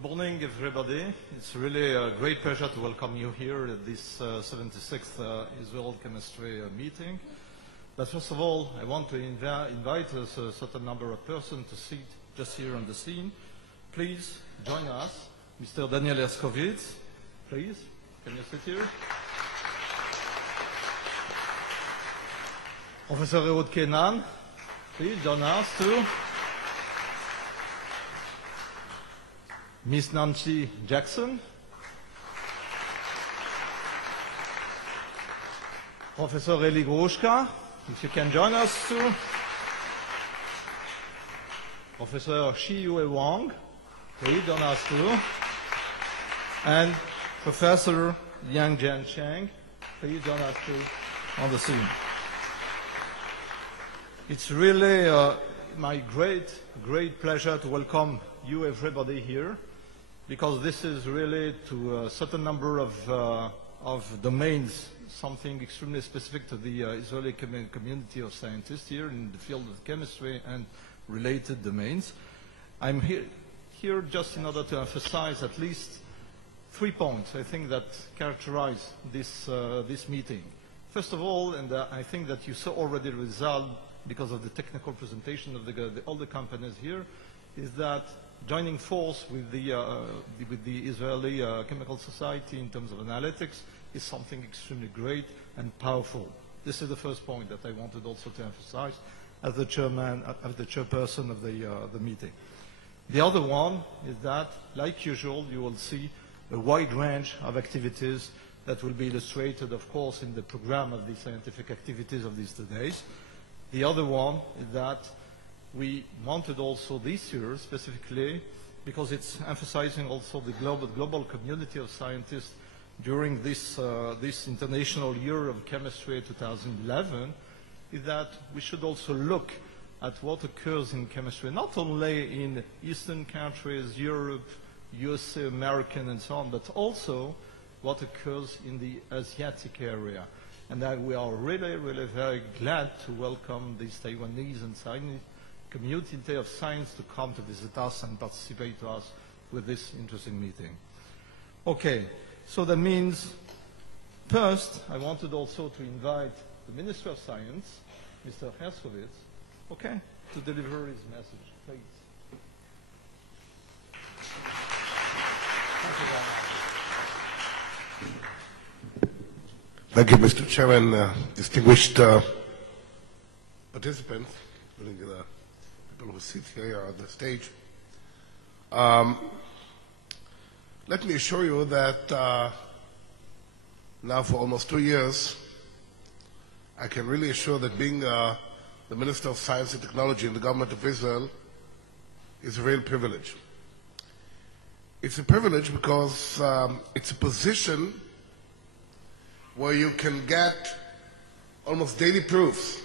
Good morning, everybody. It's really a great pleasure to welcome you here at this 76th Israel Chemistry meeting. But first of all, I want to invite a certain number of persons to sit just here on the scene. Please join us. Mr. Daniel Herskovits, please, can you sit here? Professor Ehud Keinan, please join us too. Miss Nancy Jackson, Professor Eli Grushka, if you can join us too. Professor Shi-Yue Wang, please join us too. And Professor Yang Jian Cheng, please join us too on the scene. It's really my great pleasure to welcome you everybody here, because this is really to a certain number of domains, something extremely specific to the Israeli community of scientists here in the field of chemistry and related domains. I'm here just in order to emphasize at least 3 points, I think, that characterize this meeting. First of all, and I think that you saw already the result because of the technical presentation of all the companies here, is that joining force with the Israeli Chemical Society in terms of analytics is something extremely great and powerful. This is the first point that I wanted also to emphasize as the chairperson of the meeting. The other one is that, like usual, you will see a wide range of activities that will be illustrated, of course, in the program of the scientific activities of these 2 days. The other one is that we wanted also this year specifically, because it's emphasizing also the global community of scientists during this International Year of Chemistry 2011, is that we should also look at what occurs in chemistry, not only in Eastern countries, Europe, USA, American, and so on, but also what occurs in the Asiatic area. And that we are really very glad to welcome these Taiwanese and Chinese community of science to come to visit us and participate to us with this interesting meeting. Okay, so that means, first, I wanted also to invite the Minister of Science, Mr. Herskovits, okay, to deliver his message, please. Thank you very much. Thank you, Mr. Chairman, distinguished participants, including the people who sit here on the stage. Let me assure you that now for almost 2 years, I can really assure that being the Minister of Science and Technology in the government of Israel is a real privilege. It's a privilege because it's a position where you can get almost daily proofs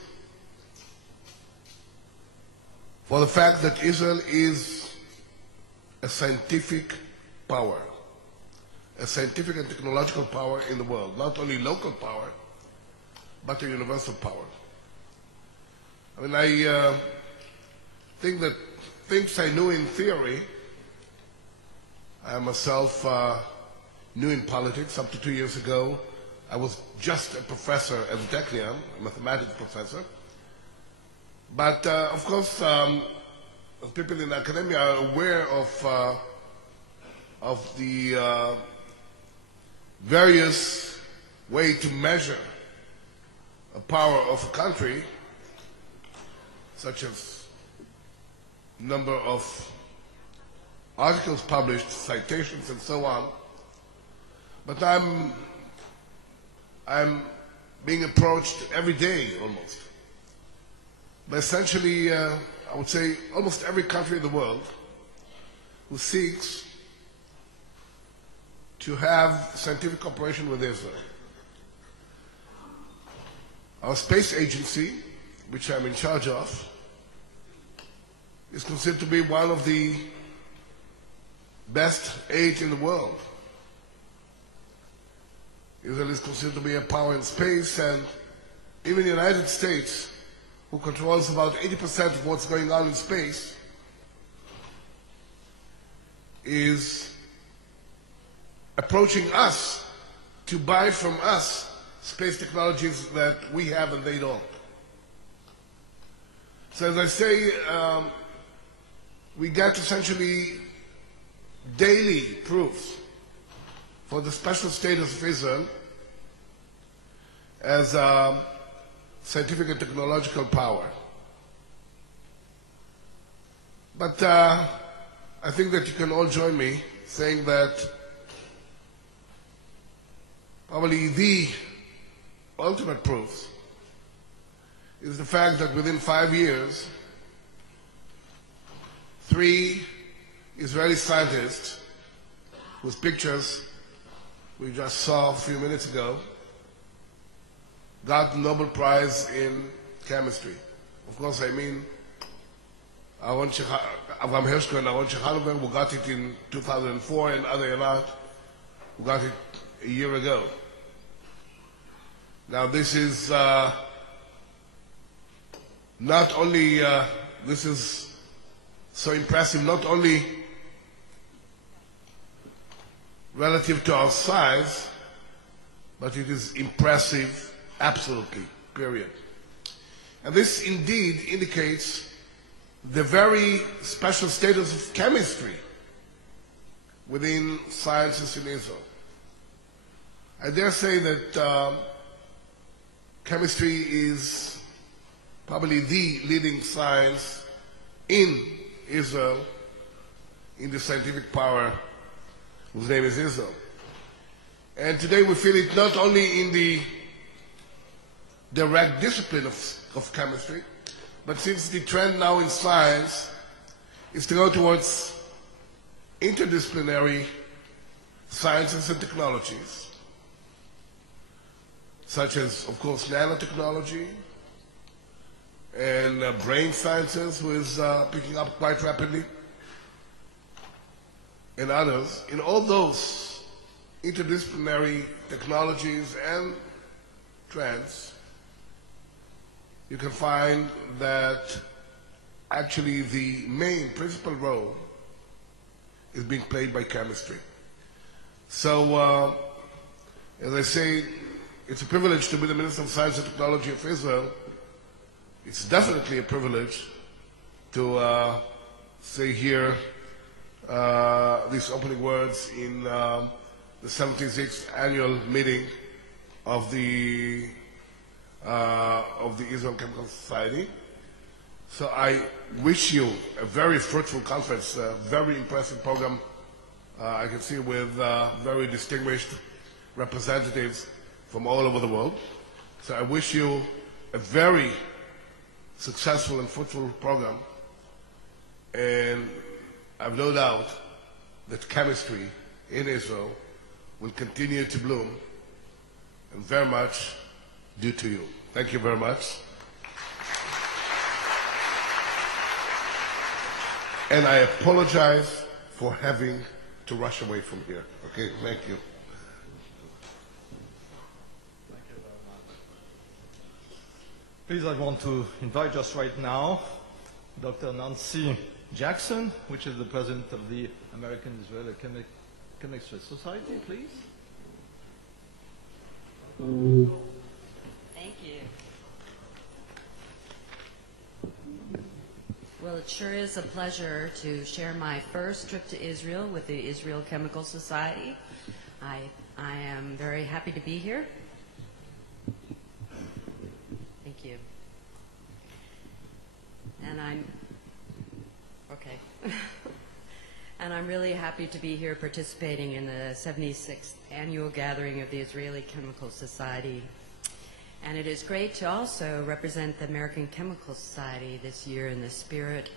for the fact that Israel is a scientific power, a scientific and technological power in the world, not only local power, but a universal power. I mean, I think that things I knew in theory, I myself knew in politics. Up to 2 years ago, I was just a professor at the Technion, a mathematics professor. But of course, people in academia are aware of the various ways to measure a power of a country, such as number of articles published, citations, and so on. But I'm being approached every day almost by essentially, I would say, almost every country in the world who seeks to have scientific cooperation with Israel. Our space agency, which I'm in charge of, is considered to be one of the best 8 in the world. Israel is considered to be a power in space, and even the United States, who controls about 80% of what's going on in space, is approaching us to buy from us space technologies that we have and they don't. So as I say, we get essentially daily proofs for the special status of Israel as a scientific and technological power. But I think that you can all join me saying that probably the ultimate proof is the fact that within 5 years, 3 Israeli scientists whose pictures we just saw a few minutes ago got the Nobel Prize in chemistry. Of course, I mean Avraham Hershko and Aaron Shekhanovich, who got it in 2004, and Ada Eilat, who got it a year ago. Now, this is not only, this is so impressive, not only relative to our size, but it is impressive absolutely, period. And this indeed indicates the very special status of chemistry within sciences in Israel. I dare say that chemistry is probably the leading science in Israel, in the scientific power whose name is Israel. And today we feel it not only in the direct discipline of chemistry, but since the trend now in science is to go towards interdisciplinary sciences and technologies, such as, of course, nanotechnology and brain sciences, who is picking up quite rapidly, and others. In all those interdisciplinary technologies and trends, you can find that actually the main principal role is being played by chemistry. So, as I say, it's a privilege to be the Minister of Science and Technology of Israel. It's definitely a privilege to say here these opening words in the 76th annual meeting of the Israel Chemical Society. So I wish you a very fruitful conference, a very impressive program. I can see with very distinguished representatives from all over the world. So I wish you a very successful and fruitful program. And I have no doubt that chemistry in Israel will continue to bloom, and very much due to you. Thank you very much. And I apologize for having to rush away from here. Okay, thank you. Please, I want to invite just right now Dr. Nancy Jackson, which is the president of the American Israeli Chemistry Society, please. Thank you. Well, it sure is a pleasure to share my first trip to Israel with the Israel Chemical Society. I am very happy to be here. Thank you. And and I'm really happy to be here participating in the 76th annual gathering of the Israeli Chemical Society. And it is great to also represent the American Chemical Society this year in the spirit